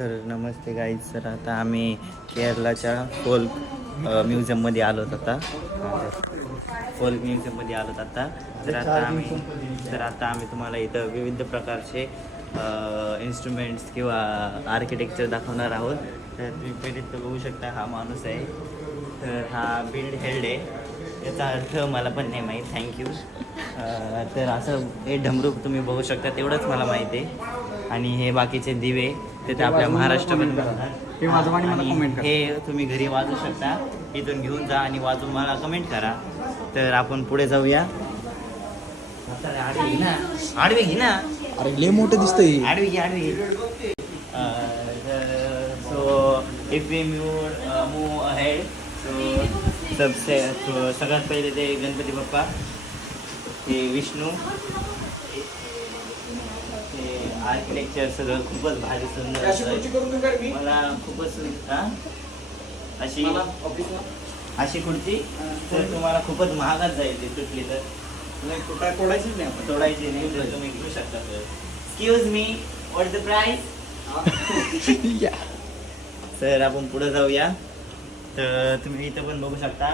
तर नमस्ते guys. Sir आता आम्ही केरलाच्या फोल्क म्युझियममध्ये आलो आता. फोल्क म्युझियममध्ये आलो आता. तर आता आम्ही तुम्हाला इथं विविध प्रकारचे इन्स्ट्रुमेंट्स किंवा आर्किटेक्चर दाखवणार आहोत. तर तुम्ही पहिले तर बघू शकता, हा माणूस आहे. तर हा बिल्ड हेल्ड आहे. याचा अर्थ मला पण नाही माहीत. थँक्यू. तर असं हे ढमरूक तुम्ही बघू शकता, तेवढंच मला माहिती आहे. आणि हे बाकीचे दिवे ते आपल्या महाराष्ट्रामध्ये मिळतात. हे तुम्ही घरी वाजू शकता. इथून घेऊन जा आणि वाजून मला कमेंट करा. तर आपण पुढे जाऊया. आडवे घे ना. अरे लय मोठं दिसतंय. आडवी. So if we move ahead, सगळ्यात पहिले ते गणपती बाप्पा, ते विष्णू, आर्किटेक्चर सगळं खूपच भारी सुंदर असतं. मला खूपच अशी खुर्ची तर तुम्हाला खूपच महागात जाईल. ती तुटली तर तोडायची नाही. तर तुम्ही घेऊ शकता. Sir excuse me, what is the price? Sir आपण पुढे जाऊया. तर तुम्ही इथं पण बघू शकता.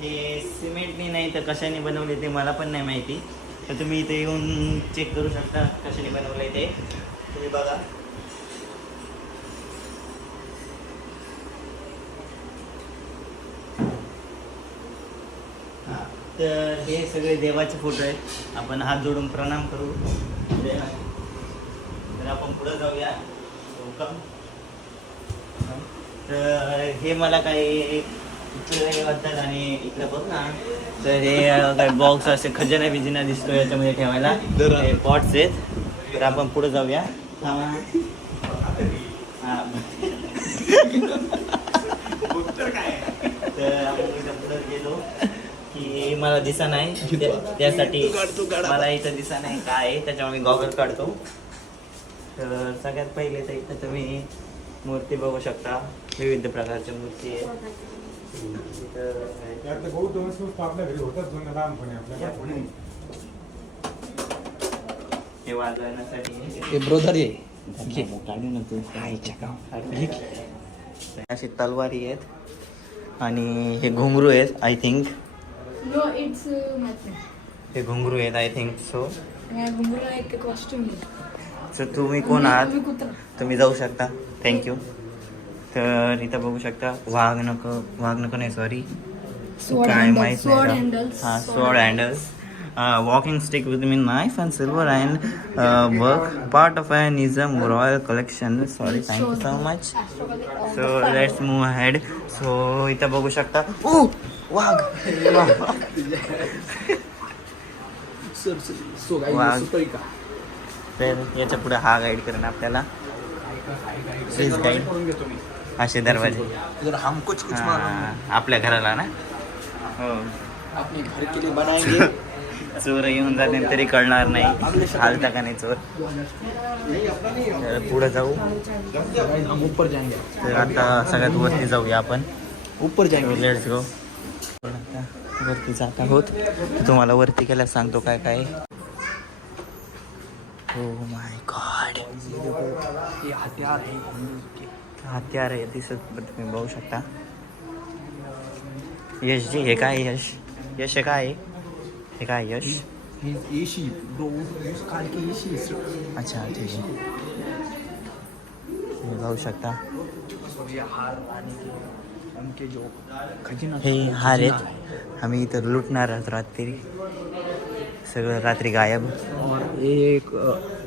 हे सिमेंटने नाही तर कशाने बनवले ते मला पण नाही माहिती. तर तुम्ही इथे येऊन चेक करू शकता कशाने बनवलंय ते. तुम्ही बघा. तर हे सगळे देवाचे फोटो आहेत. आपण हात जोडून प्रणाम करू. तर आपण पुढे जाऊया. तर हे मला काही इकडे वाटतात. आणि इकडे बघ ना. तर हे काही बॉक्स असे खजिना बिजिना दिसतोय याच्यामध्ये ठेवायला. हे पॉट्स आहेत. तर आपण पुढे जाऊया. तर आपण इथं पुढे गेलो की मला दिसा नाही. त्यासाठी मला इथं दिसा नाही काय आहे. त्याच्यामुळे मी गॉगल काढतो. तर सगळ्यात पहिले तर इथं तुम्ही मूर्ती बघू शकता. विविध प्रकारच्या मूर्ती आहेत. हे वाजवण्यासाठी ब्रोदर अशी तलवारी आहेत. आणि हे घुंगरू आहेत आय थिंक. हे घुंगरू आहेत आय थिंक सो. सो तुम्ही कोण आहात? तुम्ही जाऊ शकता. थँक्यू. तर इथं बघू शकता वाघ नको नाही, सॉरी, काय माहीत नाही. हां, sword handles, walking stick with mean knife and silver and work part of an Nizam royal collection. Sorry, thank you so much. So let's move ahead. So इथं बघू शकता वाघ. तर याच्या पुढे हा गाईड करेन आपल्याला. Please guide. असे दरवाजे आपल्या घराला ना. हो, चोर येऊन जाते तरी कळणार नाही हालता का नाही चोर. पुढे जाऊ. तर आता सगळ्यात वरती जाऊया आपण. Let's go. वरती जात आहोत. तुम्हाला वरती गेल्या सांगतो काय काय. Oh my God. हत्यार आहे दिसत. तुम्ही बघू शकता. यश जी, हे काय यश? यश हे काय? हे काय यश? अच्छा, ठीक आहे. तुम्ही बघू शकता. हे हार आहेत. आम्ही इथं लुटणार आहोत रात्री. सगळं रात्री गायब.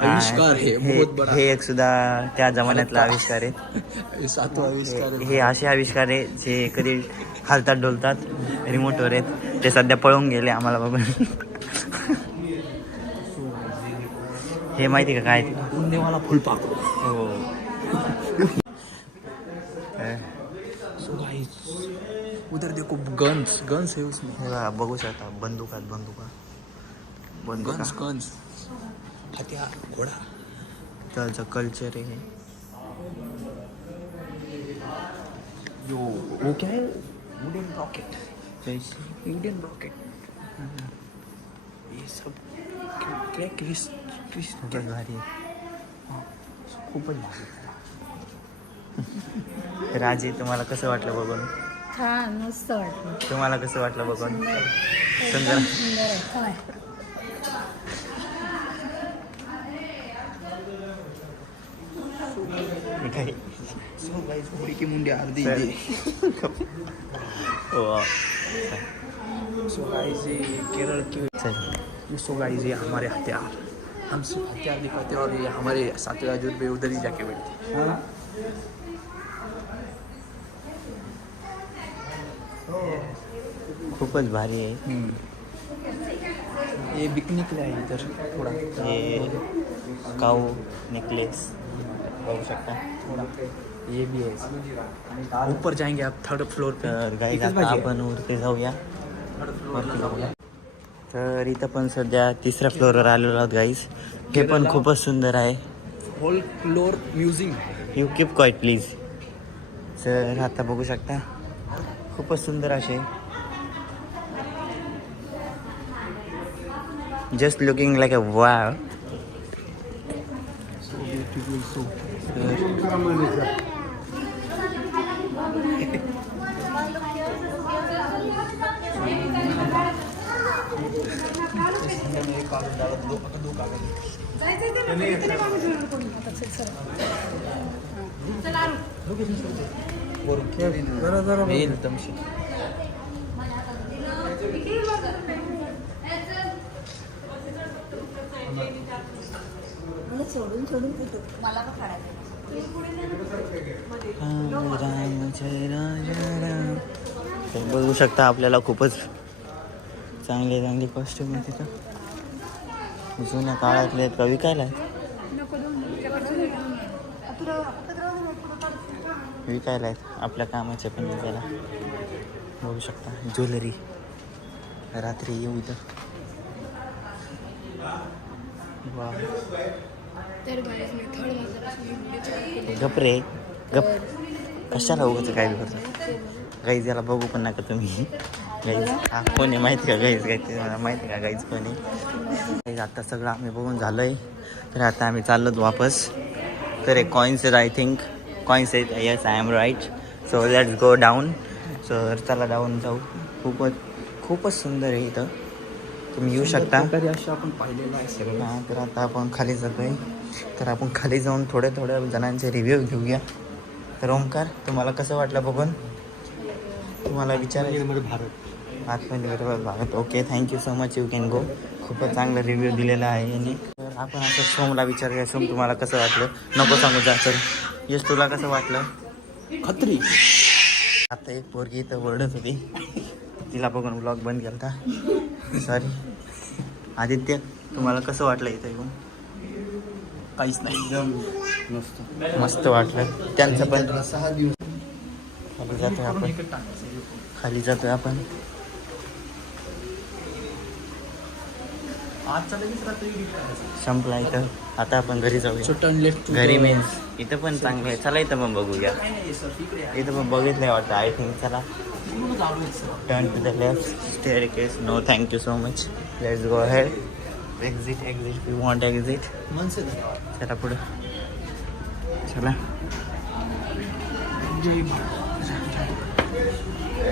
आविष्कार हे एक सुद्धा त्या जमान्यातला आविष्कार आहे. हे असे आविष्कार आहे जे कधी हालतात डोलतात, रिमोटवर आहेत. ते सध्या पळून गेले आम्हाला बघून. हे माहिती का काय? पुण्यवाला फुलपाखरू. हो. उधर देखो गन्स है उसमें. हे बघू शकता. बंदुका गन्स हथियार, घोडा. त्याचं कल्चर आहे. वो क्या है? Wooden rocket. ये सब क्या क्रिस्ट खूपच भारी आहे. खूपच भारी. राजी तुम्हाला कसं वाटलं बघून? छान मस्त वाटलं. तुम्हाला कसं वाटलं बघून? सुंदर. सुंदर आहे. काय? मिठाई. सो गाइस घोड़ी की मुंडी आरती सर. वा. सो गाइस ये केरल की चल. सो गाइस ये हमारे हथियार हम सिर्फ हथियार दिखाते हैं और ये हमारे साथी अजूर उधर ही जाके बैठते हैं. खूपच भारी आहे. ये बिकने के लिए है इधर थोड़ा हे काऊ नेकलेस बघू शकता. थोड़ा ये भी है. ऊपर जाएंगे आप थर्ड फ्लोर पे. तर गाईज इथेच आता पाहिजे. आपण वरती जाऊया. थर्ड फ्लोर वरती जाऊया. तर इथं पण सध्या तिसऱ्या फ्लोअरवर आलेलो आहोत गाईज. हे पण खूपच सुंदर आहे. Whole floor museum. You keep quiet please. Sir आता बघू शकता खूपच सुंदर असे. Just looking like a wow. So beautiful. So सोडून सोडून कुठं मला पण काढायचं. तर बघू शकता आपल्याला खूपच चांगले चांगले कॉस्ट्युम आहेत तिथं. जुन्या काळातले आहेत का विकायला आहेत? विकायला आहेत आपल्या कामाचे पण विकायला. बघू शकता ज्वेलरी. रात्री येऊ इथं. वा. गप रे गप. कशाला उगाच काय करतो गाईज. याला बघू पण नका तुम्ही. गाईज हा कोण आहे माहिती का? गाईज काय ते मला माहिती का गाईज कोण आहे? गाईज आता सगळं आम्ही बघून झालं आहे. तर आता आम्ही चाललो वापस. तर एक कॉईन्स आहेत आय थिंक. कॉईन्स आहेत. Yes I am right. So let's go down. So चला डाऊन जाऊ. खूपच सुंदर आहे इथं. तुम्ही येऊ शकता. आपण पाहिलेलं आहे सगळं. हां तर आता आपण खाली जातो आहे. तर आपण खाली जाऊन थोड्या जणांचे रिव्ह्यू घेऊया. तर ओमकार तुम्हाला कसं वाटलं बघून? तुम्हाला विचारायचं भारत. आत्मनिर्भर Bharat. Okay thank you so much. You can go. खूपच चांगला रिव्ह्यू दिलेला आहे यांनी. तर आपण असं सोमला विचारूया. सोम तुम्हाला कसं वाटलं? नको सांगू जा. तर यश तुला कसं वाटलं? खत्री. आता एक पोरगी इथं ओरडत होती. तिला बघून ब्लॉग बंद केला होता. सॉरी. आदित्य तुम्हाला कसं वाटलं इथं येऊन? काहीच नाही. मस्त वाटलं. त्यांचं पण 6 दिवस खाली जातोय आपण. खाली जातोय आपण. आजचा लगेच रात्री संपला इथं. आता आपण घरी जाऊया. Turn left. घरी मीन्स इथं पण चांगलं आहे. चला इथं पण बघूया. इथं पण बघितलंय वाटतं आय थिंक. चला turn to the left. Staircase. No thank you so much. Let's go ahead. Exit you want exit. चला पुढं. चला.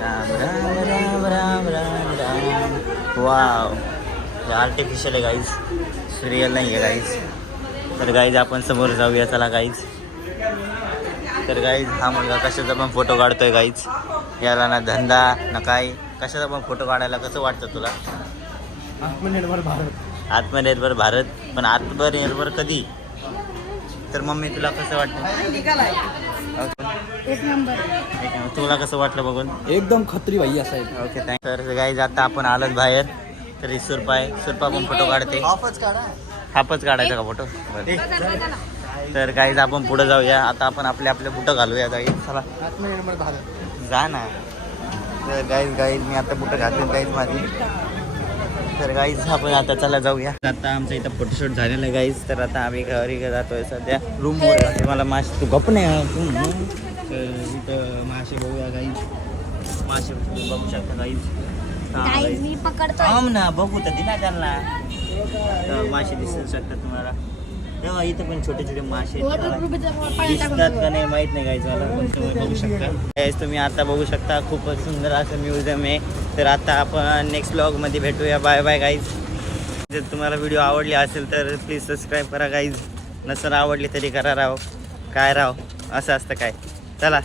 राम राम राम राम राम राम. वाव. आर्टिफिशियल आहे गाईज. रिअल नाही आहे गाईज. तर गाईज आपण समोर जाऊया. चला गाईज. तर गाईज हा मुलगा कशाचा पण फोटो काढतोय गाईज. याला ना धंदा ना काय. कशाचा पण फोटो काढायला कसं वाटतं तुला? आत्मनिर्भर भारत. आत्मनिर्भर भारत. पण आत्मनिर्भर कधी? तर मम्मी तुला कसं वाटतं? एक नंबर. तुला कसं वाटलं बघून? एकदम खत्री भैया साहेब. Okay thank. तर गाईज आता आपण आलोच बाहेर. तरी सुरपा पण फोटो काढते. हापच काढायचा का फोटो? तर गाईज आपण पुढे जाऊया. आता आपण आपले बुटं घालूया गाईज. चला आत्मनिर्भर भारत. जा ना. तर गाईज मी आता बुटं घातली गाईज माझी. तर गाईज आपण आता चला जाऊया. आता आमचं इथं फोटोशूट झालेलं आहे गाईज. तर आता आम्ही घरी जातोय सध्या रूमवर. मला मासे तू गप नाही. तर इथं मासे बघूया गाईज. मासे बघू शकता गाईज. मी पकडतो. थांब ना बघू तर दिला त्यांना. तर मासे दिसू शकतात तुम्हाला. तेव्हा इथं पण छोटे छोटे मासे आहेत. दिसतात का नाही माहित नाही गाईज मला, पण तुम्ही बघू शकता गाईज. तुम्ही आता बघू शकता खूपच सुंदर असं म्युझियम आहे. तर आता आपण नेक्स्ट ब्लॉगमध्ये भेटूया. Bye bye guys. जर तुम्हाला व्हिडिओ आवडली असेल तर प्लीज सबस्क्राईब करा गाईज. नसेल आवडली तरी करा राव, काय राव असं असतं काय. चला.